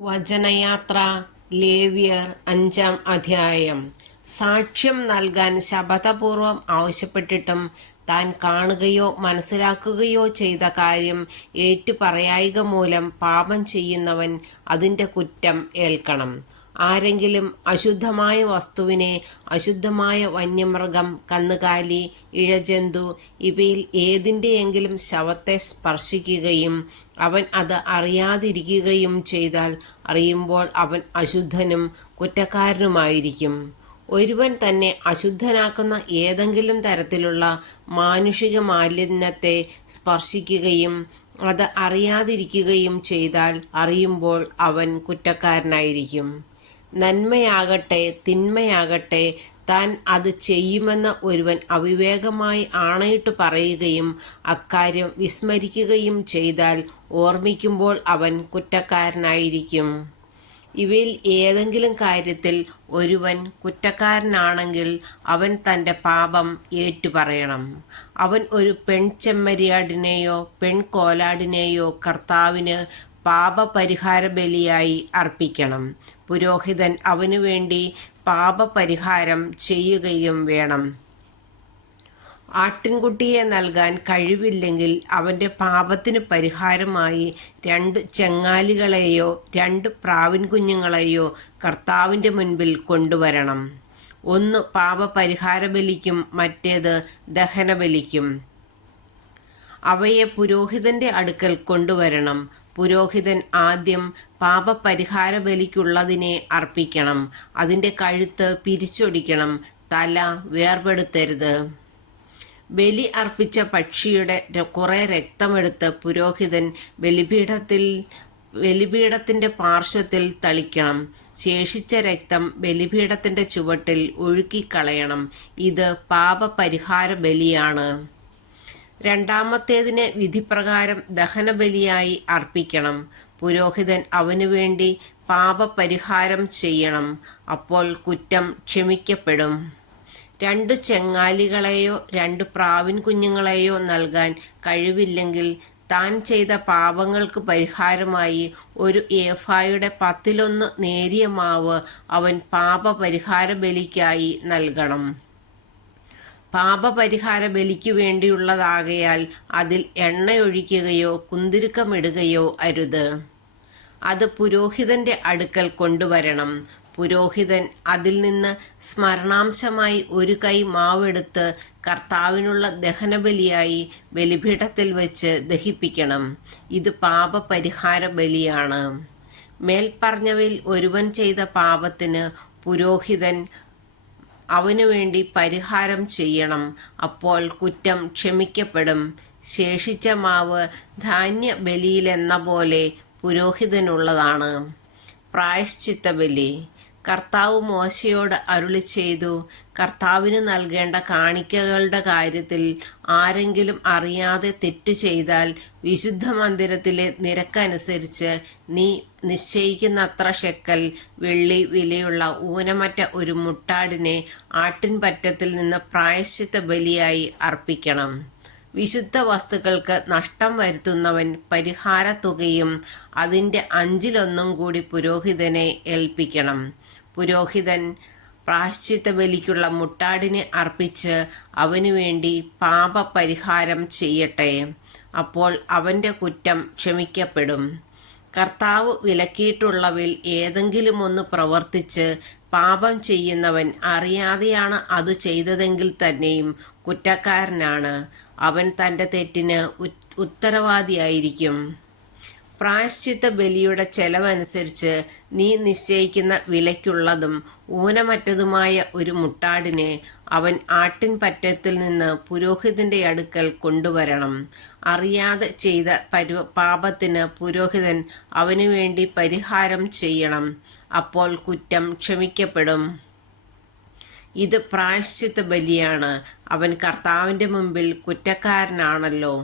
വചനയാത്ര ലേവ്യർ 5-ാം അധ്യായം. സാക്ഷ്യം നൽകാൻ ശപഥപൂർവം ആവശ്യപ്പെട്ടിട്ടും താൻ കാണുകയോ മനസ്സിലാക്കുകയോ ചെയ്ത കാര്യം ഏറ്റുപറയായ്ക മൂലം പാപം ചെയ്യുന്നവൻ അതിൻ്റെ കുറ്റം ഏൽക്കണം. ആരെങ്കിലും അശുദ്ധമായ വസ്തുവിനെ, അശുദ്ധമായ വന്യമൃഗം, കന്നുകാലി, ഇഴജന്തു ഇവയിൽ ഏതിൻ്റെയെങ്കിലും ശവത്തെ സ്പർശിക്കുകയും അവൻ അത് അറിയാതിരിക്കുകയും ചെയ്താൽ അറിയുമ്പോൾ അവൻ അശുദ്ധനും കുറ്റക്കാരനുമായിരിക്കും. ഒരുവൻ തന്നെ അശുദ്ധനാക്കുന്ന ഏതെങ്കിലും തരത്തിലുള്ള മാനുഷിക മാലിന്യത്തെ സ്പർശിക്കുകയും അത് അറിയാതിരിക്കുകയും ചെയ്താൽ അറിയുമ്പോൾ അവൻ കുറ്റക്കാരനായിരിക്കും. നന്മയാകട്ടെ തിന്മയാകട്ടെ താൻ അത് ചെയ്യുമെന്ന് ഒരുവൻ അവിവേകമായി ആണയിട്ട് പറയുകയും അക്കാര്യം വിസ്മരിക്കുകയും ചെയ്താൽ ഓർമ്മിക്കുമ്പോൾ അവൻ കുറ്റക്കാരനായിരിക്കും. ഇവയിൽ ഏതെങ്കിലും കാര്യത്തിൽ ഒരുവൻ കുറ്റക്കാരനാണെങ്കിൽ അവൻ തൻ്റെ പാപം ഏറ്റുപറയണം. അവൻ ഒരു പെൺചെമ്മരിയാടിനെയോ പെൺകോലാടിനെയോ കർത്താവിന് പാപപരിഹാര ബലിയായി അർപ്പിക്കണം. പുരോഹിതൻ അവനു വേണ്ടി പാപപരിഹാരം ചെയ്യുകയും വേണം. ആട്ടിൻകുട്ടിയെ നൽകാൻ കഴിവില്ലെങ്കിൽ അവൻ്റെ പാപത്തിന് പരിഹാരമായി 2 ചെങ്ങാലികളെയോ 2 പ്രാവിൻകുഞ്ഞുങ്ങളെയോ കർത്താവിൻ്റെ മുൻപിൽ കൊണ്ടുവരണം. ഒന്ന് പാപപരിഹാര ബലിക്കും മറ്റേത് ദഹനബലിക്കും. അവയെ പുരോഹിതൻ്റെ അടുക്കൽ കൊണ്ടുവരണം. പുരോഹിതൻ ആദ്യം പാപപരിഹാര ബലിക്കുള്ളതിനെ അർപ്പിക്കണം. അതിൻ്റെ കഴുത്ത് പിരിച്ചൊടിക്കണം, തല വേർപെടുത്തരുത്. ബലി അർപ്പിച്ച പക്ഷിയുടെ കുറെ രക്തമെടുത്ത് പുരോഹിതൻ ബലിപീഠത്തിൻ്റെ പാർശ്വത്തിൽ തളിക്കണം. ശേഷിച്ച രക്തം ബലിപീഠത്തിൻ്റെ ചുവട്ടിൽ ഒഴുക്കിക്കളയണം. ഇത് പാപപരിഹാര ബലിയാണ്. രണ്ടാമത്തേതിനെ വിധിപ്രകാരം ദഹനബലിയായി അർപ്പിക്കണം. പുരോഹിതൻ അവനു വേണ്ടി പാപപരിഹാരം ചെയ്യണം. അപ്പോൾ കുറ്റം ക്ഷമിക്കപ്പെടും. 2 ചെങ്ങാലികളെയോ 2 പ്രാവിൻകുഞ്ഞുങ്ങളെയോ നൽകാൻ കഴിവില്ലെങ്കിൽ താൻ ചെയ്ത പാപങ്ങൾക്ക് പരിഹാരമായി 1 ഏഫായുടെ 10-1 നേരിയ മാവ് അവൻ പാപപരിഹാര ബലിക്കായി നൽകണം. പാപപരിഹാര ബലിക്കു വേണ്ടിയുള്ളതാകയാൽ അതിൽ എണ്ണയൊഴിക്കുകയോ കുന്തിരുക്കമിടുകയോ അരുത്. അത് പുരോഹിതൻ്റെ അടുക്കൽ കൊണ്ടുവരണം. പുരോഹിതൻ അതിൽ നിന്ന് സ്മരണാംശമായി 1 കൈ മാവെടുത്ത് കർത്താവിനുള്ള ദഹനബലിയായി ബലിപീഠത്തിൽ വെച്ച് ദഹിപ്പിക്കണം. ഇത് പാപപരിഹാര ബലിയാണ്. മേൽപ്പറഞ്ഞവയിൽ ഒരുവൻ ചെയ്ത പാപത്തിന് പുരോഹിതൻ അവനു വേണ്ടി പരിഹാരം ചെയ്യണം. അപ്പോൾ കുറ്റം ക്ഷമിക്കപ്പെടും. ശേഷിച്ച മാവ് ധാന്യ ബലിയിലെന്ന പോലെ പുരോഹിതനുള്ളതാണ്. പ്രായശ്ചിത്ത ബലി. കർത്താവ് മോശയോട് അരുളി ചെയ്തു, കർത്താവിന് നൽകേണ്ട കാണിക്കകളുടെ കാര്യത്തിൽ ആരെങ്കിലും അറിയാതെ തെറ്റ് ചെയ്താൽ വിശുദ്ധ മന്ദിരത്തിലെ നിരക്കനുസരിച്ച് നീ നിശ്ചയിക്കുന്നത്ര ഷെക്കൽ വെള്ളി വിലയുള്ള ഊനമറ്റ ഒരു മുട്ടാടിനെ ആട്ടിൻപറ്റത്തിൽ നിന്ന് പ്രായശ്ചിത്ത ബലിയായി അർപ്പിക്കണം. വിശുദ്ധ വസ്തുക്കൾക്ക് നഷ്ടം വരുത്തുന്നവൻ പരിഹാര തുകയും അതിൻ്റെ 5-1 കൂടി പുരോഹിതനെ ഏൽപ്പിക്കണം. പുരോഹിതൻ പ്രായശ്ചിത്ത ബലിക്കുള്ള മുട്ടാടിനെ അർപ്പിച്ച് അവനു വേണ്ടി പാപപരിഹാരം ചെയ്യട്ടെ. അപ്പോൾ അവൻ്റെ കുറ്റം ക്ഷമിക്കപ്പെടും. കർത്താവ് വിലക്കിയിട്ടുള്ളവയിൽ ഏതെങ്കിലും ഒന്ന് പ്രവർത്തിച്ച് പാപം ചെയ്യുന്നവൻ അറിയാതെയാണ് അത് ചെയ്തതെങ്കിൽ തന്നെയും കുറ്റക്കാരനാണ്. അവൻ തൻ്റെ തെറ്റിന് ഉത്തരവാദിയായിരിക്കും. പ്രായശ്ചിത്ത ബലിയുടെ ചെലവനുസരിച്ച് നീ നിശ്ചയിക്കുന്ന വിലയ്ക്കുള്ളതും ഊനമറ്റതുമായ ഒരു മുട്ടാടിനെ അവൻ ആട്ടിൻപറ്റത്തിൽ നിന്ന് പുരോഹിതൻ്റെ അടുക്കൽ കൊണ്ടുവരണം. അറിയാതെ ചെയ്ത പാപത്തിന് പുരോഹിതൻ അവനു വേണ്ടി പരിഹാരം ചെയ്യണം. അപ്പോൾ കുറ്റം ക്ഷമിക്കപ്പെടും. ഇത് പ്രായശ്ചിത്ത ബലിയാണ്. അവൻ കർത്താവിൻ്റെ മുമ്പിൽ കുറ്റക്കാരനാണല്ലോ.